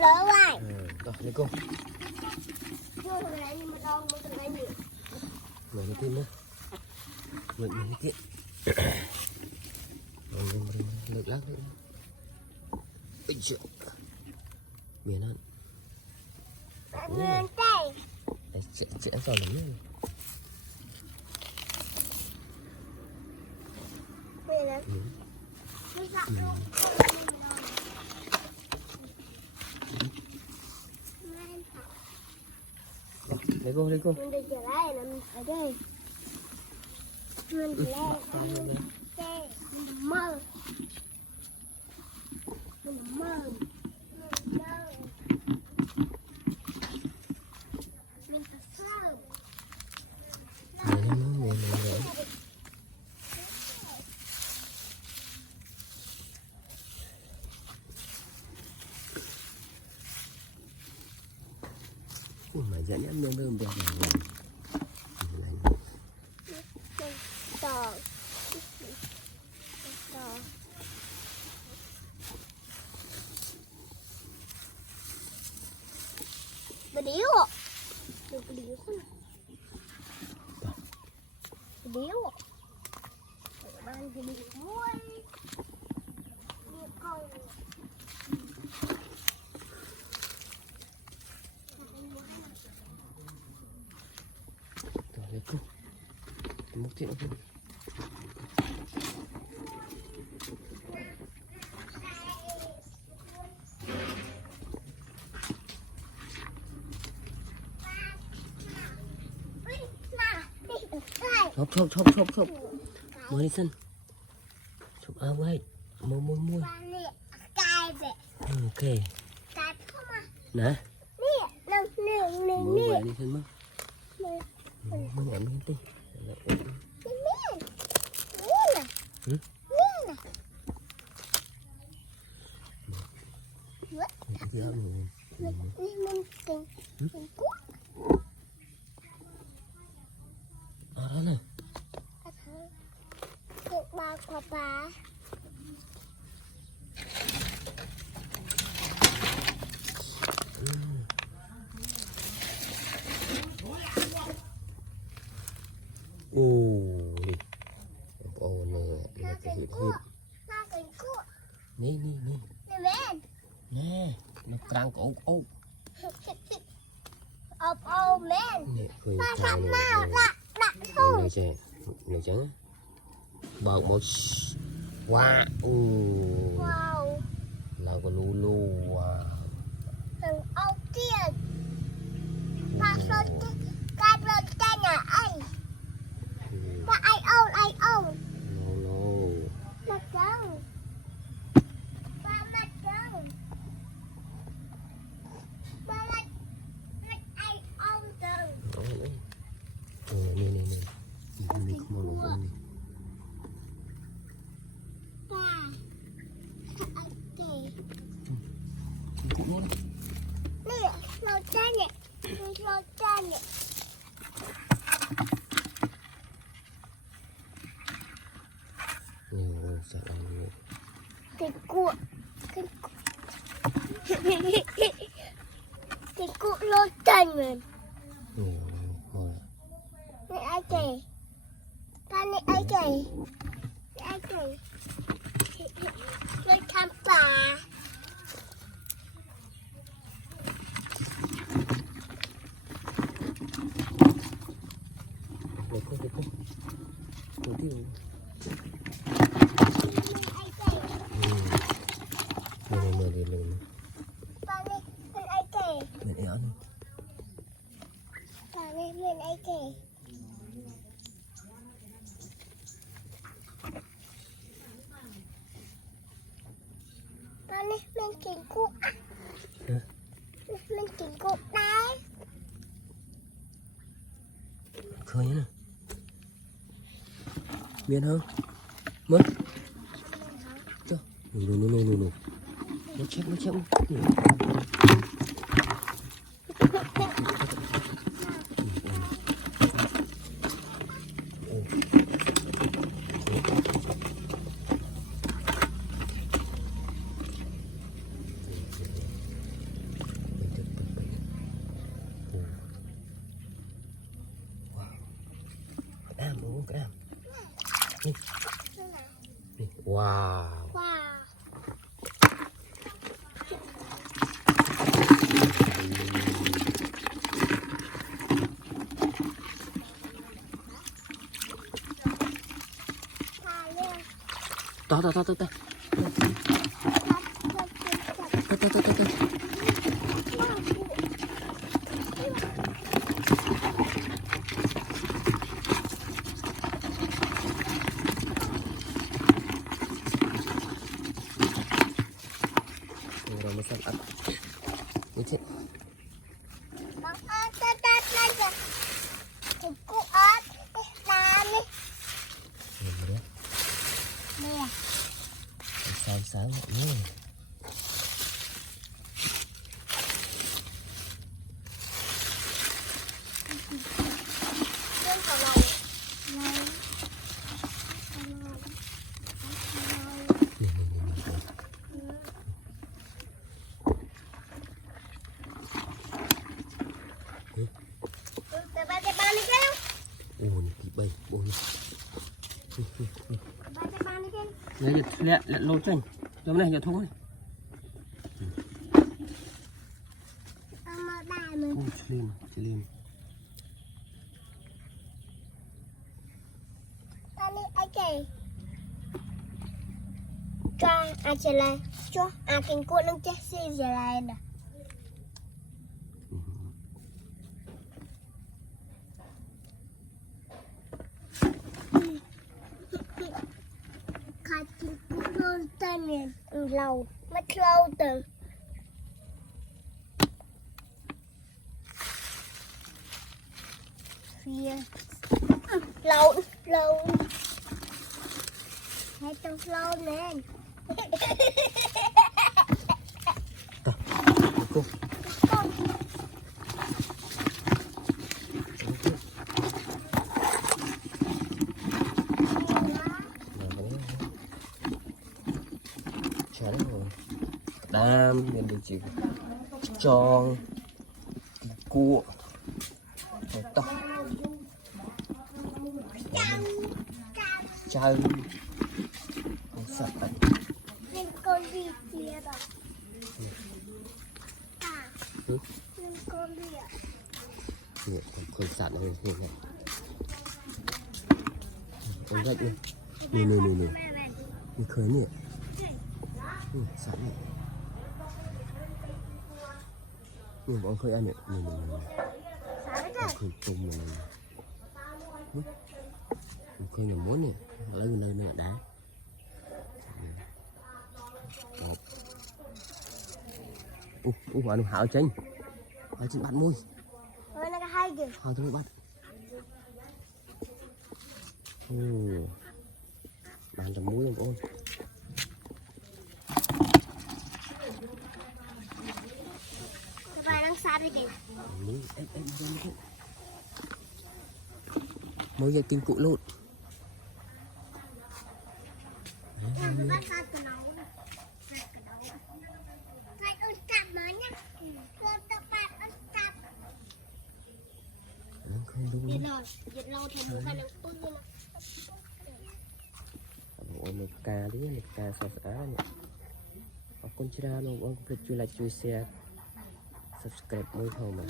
lỡ hoài. Rồi, lấy cô. Chưa thằng này nhưng mà đâu mà thằng này nhiều. Mở cái tim nữa. Mở cái tiện. Lực lắc nữa. Ây trời. Miền ăn. Miền Tây. Đấy, sẽ ăn giò lắm nữa. Miền ăn. Nó dặn luôn. Lấy cô, lấy cô. Mình được trở lại là mình ở đây. Mình lên. Mơ. Mình mơ. Mình thật sơ. Miền vậy. Mà dẫn em lên rơm đẹp này. Tò. Berdiri kok. Berdiri kok. Berdiri kok. Bạn berdiri muôi. Đi con. Rồi lấy cô. Múc thịt nó. Chộp mới đi sân chụp ao quay mua ok nè mua về đi sân mất mua em đi đó này Papa. Nè nó căng cổ ô Men. Papa mau đặt thôi này trắng bờ một wow là có lu wow Thằng ông kia ba số cái bên tay nhà anh ba ai ông mặt trắng ba mặt trắng ba mặt ai ông trắng nè không mau lộn cụ luôn nè lột ra nè cái cuộn lột chân mình nè ai kì ta nè ai kì lột thăm bà Cô tiêu Mời đi lên ba nè mình ai kì Mệt éo đi ba nè mình ai kì ba nè mình kính cuộn mình kính cuộn đấy khơi nhá miền không mất cho no nó chép bố cái am đi wow to rồi mới xong ăn như thế sáng sáng nữa bay bôi này lẹ lột chân cho này cho thôi slim cho chơi lại cho kinh cuộn nó chết gì lại nè khai kinh cuộn tên này lâu mất lâu từ phía lâu hãy trong lâu lên cô chán rồi đam nên đi chỉ tròn cua rồi tóc chơi sạch đấy nên con đi kia đó nên con đi ạ nè con sạch này nè con gạch nè nè khởi nè sạch nè bọn khởi ăn nè khởi tôm nè khởi nhà muốn nè lấy nè đá anh hảo chân bắt môi nó có hai kìa hảo thôi bắt bàn tầm muối không ôn các bạn đang xa đây kìa mới cái kinh cụ lột không đúng Dịch lâu thì bố khả năng tốt như nào ôi một ca đấy một ca sao cả nè con chưa ra đâu ông cứ chui like chui share subscribe mới thôi mà